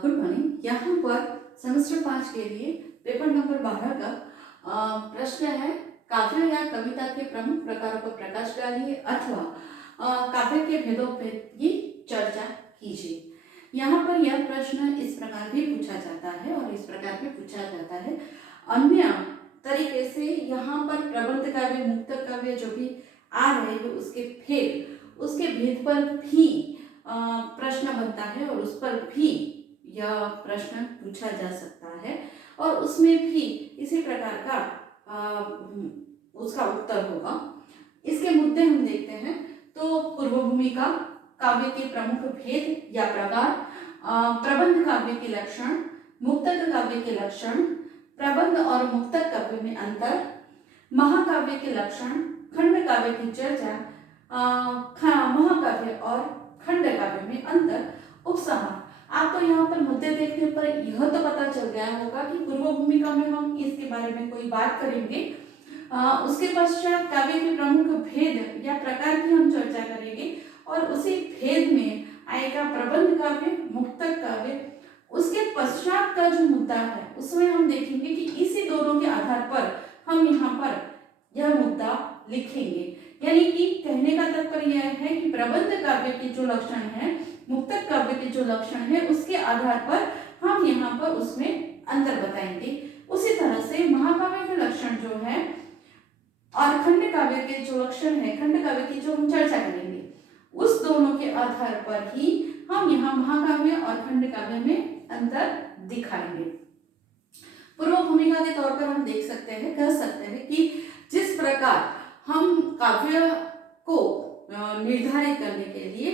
Good morning. यहाँ पर semester 5 के लिए पेपर नंबर 12 का प्रश्न है, काव्य या कविता के प्रमुख प्रकारों पर प्रकाश डालिए अथवा काव्य के भेदोभेद की चर्चा कीजिए। यहाँ पर यह प्रश्न इस प्रकार भी पूछा जाता है और इस प्रकार भी पूछा जाता है। अन्य तरीके से यहाँ पर प्रबंध काव्य, मुक्त काव्य जो भी आ रहे हैं उसके भेद पर भी प्रश्न बनता है और उस पर भी यह प्रश्न पूछा जा सकता है और उसमें भी इसी प्रकार का उसका उत्तर होगा। इसके मुद्दे हम देखते हैं तो पूर्व भूमिका, काव्य के प्रमुख भेद या प्रकार, प्रबंध काव्य के लक्षण, मुक्तक काव्य के लक्षण, प्रबंध और मुक्तक काव्य में अंतर, महाकाव्य के लक्षण, खंड काव्य की चर्चा, महाकाव्य और खंड काव्य में अंतर, उपसंहार। आपको यहाँ पर मुद्दे देखने पर यह तो पता चल गया होगा कि पूर्व भूमिका में हम इसके बारे में कोई बात करेंगे, उसके पश्चात काव्य के प्रमुख भेद या प्रकार की हम चर्चा करेंगे और उसी भेद में आएगा प्रबंध काव्य, मुक्तक काव्य। उसके पश्चात का जो मुद्दा है उसमें हम देखेंगे कि इसी दोनों के आधार पर हम यहाँ पर यह मुद्दा लिखेंगे। यानी कि कहने का तात्पर्य यह है कि प्रबंध काव्य के जो लक्षण है, मुक्तक काव्य के जो लक्षण है, उसके आधार पर हम यहाँ पर उसमें अंतर बताएंगे। उसी तरह से महाकाव्य के लक्षण जो है और खंड काव्य के जो लक्षण है, खंड काव्य की जो हम चर्चा करेंगे, उस दोनों के आधार पर ही हम यहाँ महाकाव्य और खंड काव्य में अंतर दिखाएंगे। पूर्व भूमिका के तौर पर हम देख सकते हैं, कह सकते हैं कि जिस प्रकार हम काव्य को निर्धारित करने के लिए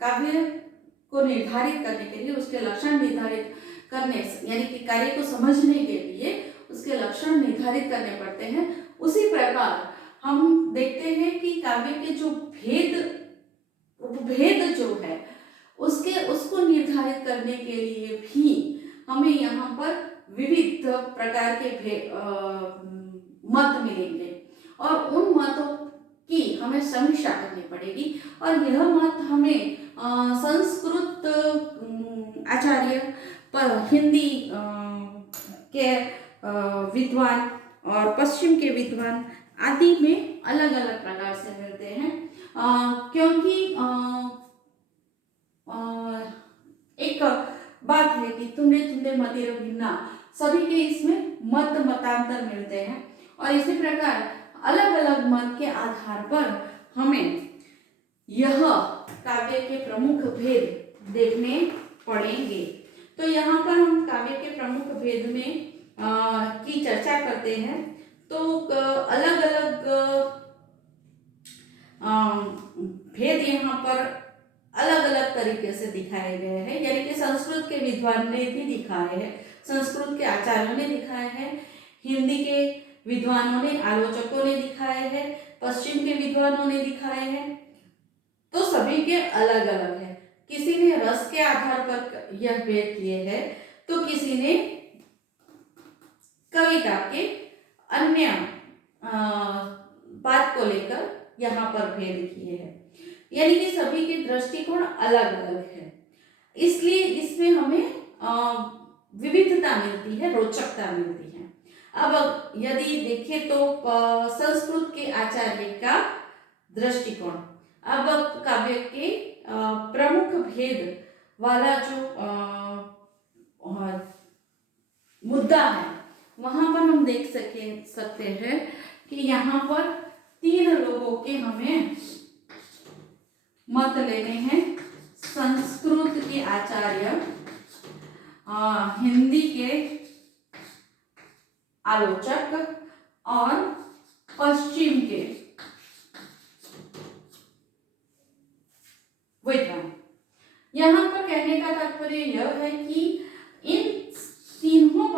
काव्य को निर्धारित करने के लिए उसके लक्षण निर्धारित करने, यानी कि कार्य को समझने के लिए उसके लक्षण निर्धारित करने पड़ते हैं, उसी प्रकार हम देखते हैं कि काव्य के जो भेद जो है उसको निर्धारित करने के लिए भी हमें यहाँ पर विविध प्रकार के मत मिलेंगे और उन मतों की हमें समीक्षा करनी पड़ेगी और यह मत हमें संस्कृत आचार्य पर हिंदी के विद्वान और पश्चिम के विद्वान आदि में अलग अलग प्रकार से मिलते हैं, क्योंकि एक बात है कि तुंडे मतिर भिन्ना, सभी के इसमें मतांतर मिलते हैं और इसी प्रकार अलग अलग मत के आधार पर हमें यह काव्य के प्रमुख भेद देखने पड़ेंगे। तो यहाँ पर हम काव्य के प्रमुख भेद में की चर्चा करते हैं तो अलग अलग भेद यहाँ पर अलग अलग तरीके से दिखाए गए हैं, यानी कि संस्कृत के विद्वान ने भी दिखाए हैं, संस्कृत के आचार्यों ने दिखाए हैं, हिंदी के विद्वानों ने, आलोचकों ने दिखाए हैं, पश्चिम के विद्वानों ने दिखाए हैं। तो सभी के अलग अलग है। किसी ने रस के आधार पर यह भेद किए हैं तो किसी ने कविता के अन्य बात को लेकर यहाँ पर भेद किए हैं, यानी कि सभी के दृष्टिकोण अलग अलग है, इसलिए इसमें हमें विविधता मिलती है, रोचकता मिलती है। अब यदि देखें तो संस्कृत के आचार्य का दृष्टिकोण, अब काव्य के प्रमुख भेद वाला जो मुद्दा है वहां पर हम देख सकते हैं कि यहाँ पर 3 लोगों के हमें मत लेने हैं, संस्कृत के आचार्य, हिंदी के आलोचक और पश्चिम के विद्वान। यहाँ पर कहने का तात्पर्य यह है कि इन तीनों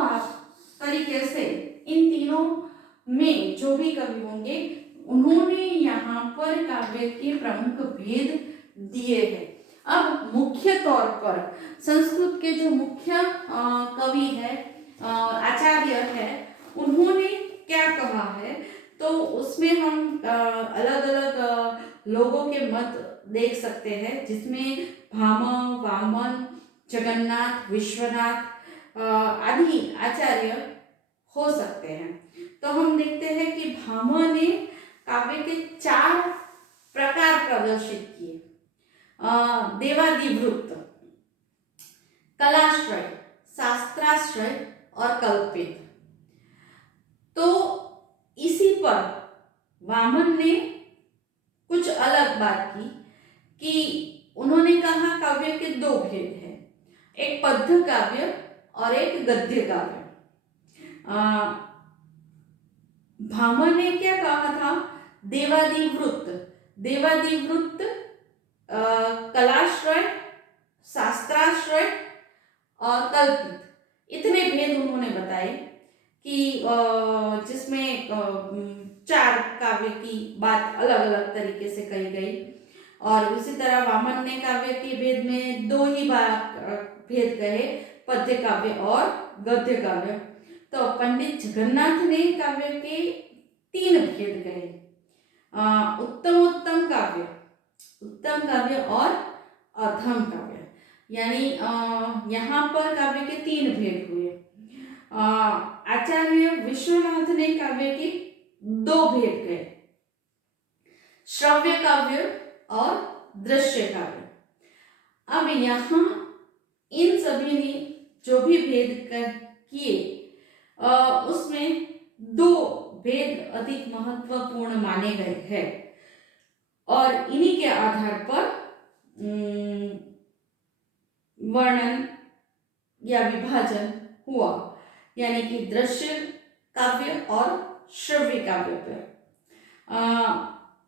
तरीके से इन तीनों में जो भी कवि होंगे उन्होंने यहाँ पर काव्य के प्रमुख भेद दिए हैं। अब मुख्य तौर पर संस्कृत के जो मुख्य कवि है, आचार्य है, उन्होंने क्या कहा है तो उसमें हम अलग अलग लोगों के मत देख सकते हैं जिसमें भाम, वामन, जगन्नाथ, विश्वनाथ आदि आचार्य हो सकते हैं। तो हम देखते हैं कि भाम ने काव्य के 4 प्रकार प्रदर्शित किए। देवादिवृत्त, कलाश्रय, शास्त्राश्रय और कल्पित। तो इसी पर वामन ने कुछ अलग बात की कि उन्होंने कहा काव्य के 2 भेद हैं, एक पद्य काव्य और एक गद्य काव्य। भामह ने क्या कहा था? देवादिवृत्त, देवादिवृत्त, कलाश्रय, शास्त्राश्रय और कल्पित, इतने भेद उन्होंने बताए कि जिसमें 4 काव्य की बात अलग अलग तरीके से कही गई। और उसी तरह वामन ने काव्य के भेद में 2 ही भेद कहे, पद्य काव्य और गद्य काव्य। तो पंडित जगन्नाथ ने काव्य के 3 भेद कहे, उत्तम काव्य, उत्तम काव्य और अधम काव्य। यानी यहाँ पर काव्य के 3 भेद हुए। आचार्य विश्वनाथ ने काव्य के 2 भेद कहे, श्रव्य काव्य और दृश्य काव्य। अब यहाँ इन सभी ने जो भी भेद किए उसमें 2 भेद अधिक महत्वपूर्ण माने गए हैं और इन्हीं के आधार पर वर्णन या विभाजन हुआ, यानी कि दृश्य काव्य और श्रव्य काव्य पर।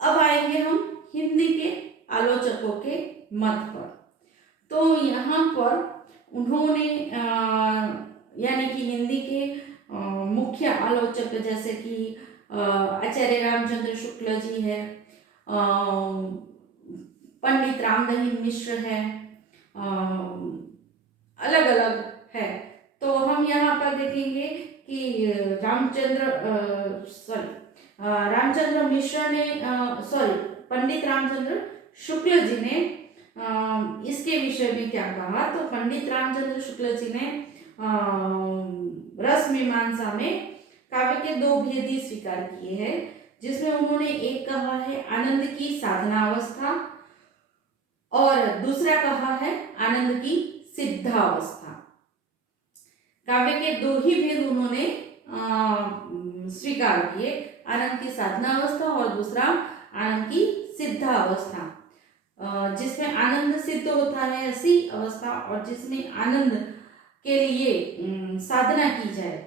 अब आएंगे हम हिंदी के आलोचकों के मत पर। तो यहाँ पर उन्होंने यानी कि हिंदी के मुख्य आलोचक जैसे कि आचार्य रामचंद्र शुक्ल जी है, पंडित रामदहिन मिश्र है, अलग अलग है। तो हम यहाँ पर देखेंगे कि रामचंद्र मिश्र ने पंडित रामचंद्र शुक्ल जी ने इसके विषय में क्या कहा। तो पंडित रामचंद्र शुक्ल जी ने रस मीमांसा में काव्य के 2 भेद ही स्वीकार किए हैं, जिसमें उन्होंने एक कहा है आनंद की साधनावस्था और दूसरा कहा है आनंद की सिद्धावस्था। काव्य के 2 ही भेद उन्होंने स्वीकार किए, आनंद की साधनावस्था और दूसरा आनंद की सिद्धावस्था, जिसमें आनंद सिद्ध होता है ऐसी अवस्था और जिसमें आनंद के लिए साधना की जाए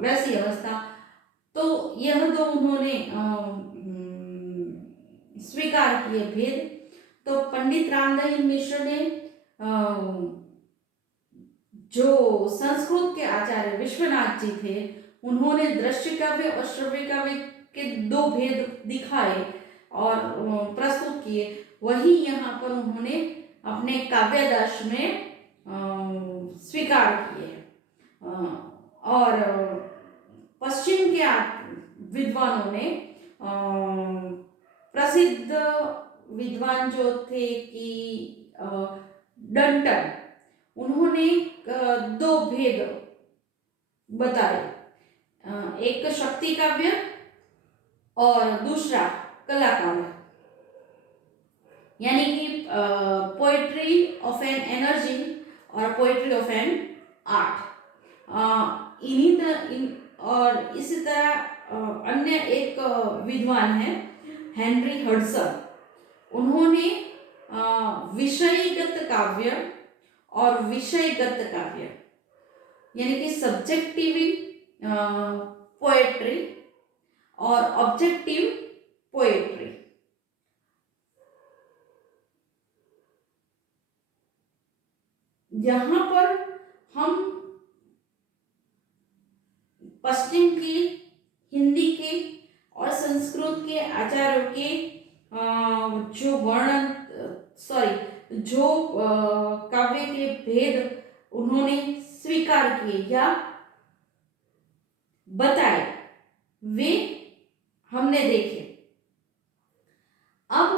वैसी अवस्था। तो यह 2 उन्होंने स्वीकार किए भेद। तो पंडित रामदहिन मिश्र ने जो संस्कृत के आचार्य विश्वनाथ जी थे, उन्होंने दृश्य काव्य और श्रव्य काव्य के 2 भेद दिखाए और प्रस्तुत किए। वही यहाँ पर उन्होंने अपने काव्यादर्श में स्वीकार किए। और पश्चिम के विद्वानों ने प्रसिद्ध विद्वान जो थे कि डंटन, उन्होंने 2 भेद बताए, एक शक्ति काव्य और दूसरा कला काव्य, यानी कि पोएट्री ऑफ एन एनर्जी और पोएट्री ऑफ एन आर्ट। और इसी तरह अन्य एक विद्वान है हेनरी हडसन, उन्होंने विषयगत काव्य और विषयगत काव्य यानी कि सब्जेक्टिव पोएट्री और ऑब्जेक्टिव पोएट्री, यहाँ पर हम पश्चिम की, हिंदी के और संस्कृत के आचार्यों के जो काव्य के भेद उन्होंने स्वीकार किए या बताए, वे हमने देखे। अब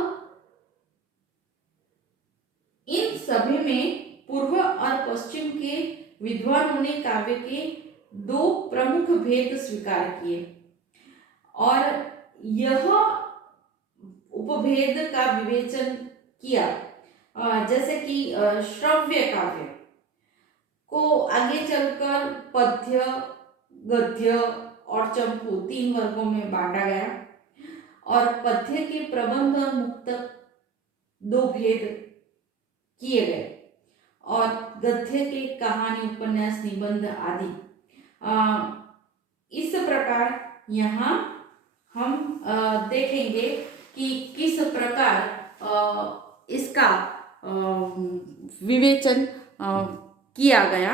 सभी में पूर्व और पश्चिम के विद्वानों ने काव्य के दो प्रमुख भेद स्वीकार किए और यह उपभेद का विवेचन किया। जैसे कि श्रव्य काव्य को आगे चलकर पद्य, गद्य और चंपू 3 वर्गों में बांटा गया और पद्य के प्रबंध और मुक्तक 2 भेद किए गए और गद्य के कहानी, उपन्यास, निबंध आदि। इस प्रकार यहाँ हम देखेंगे कि किस प्रकार इसका विवेचन किया गया।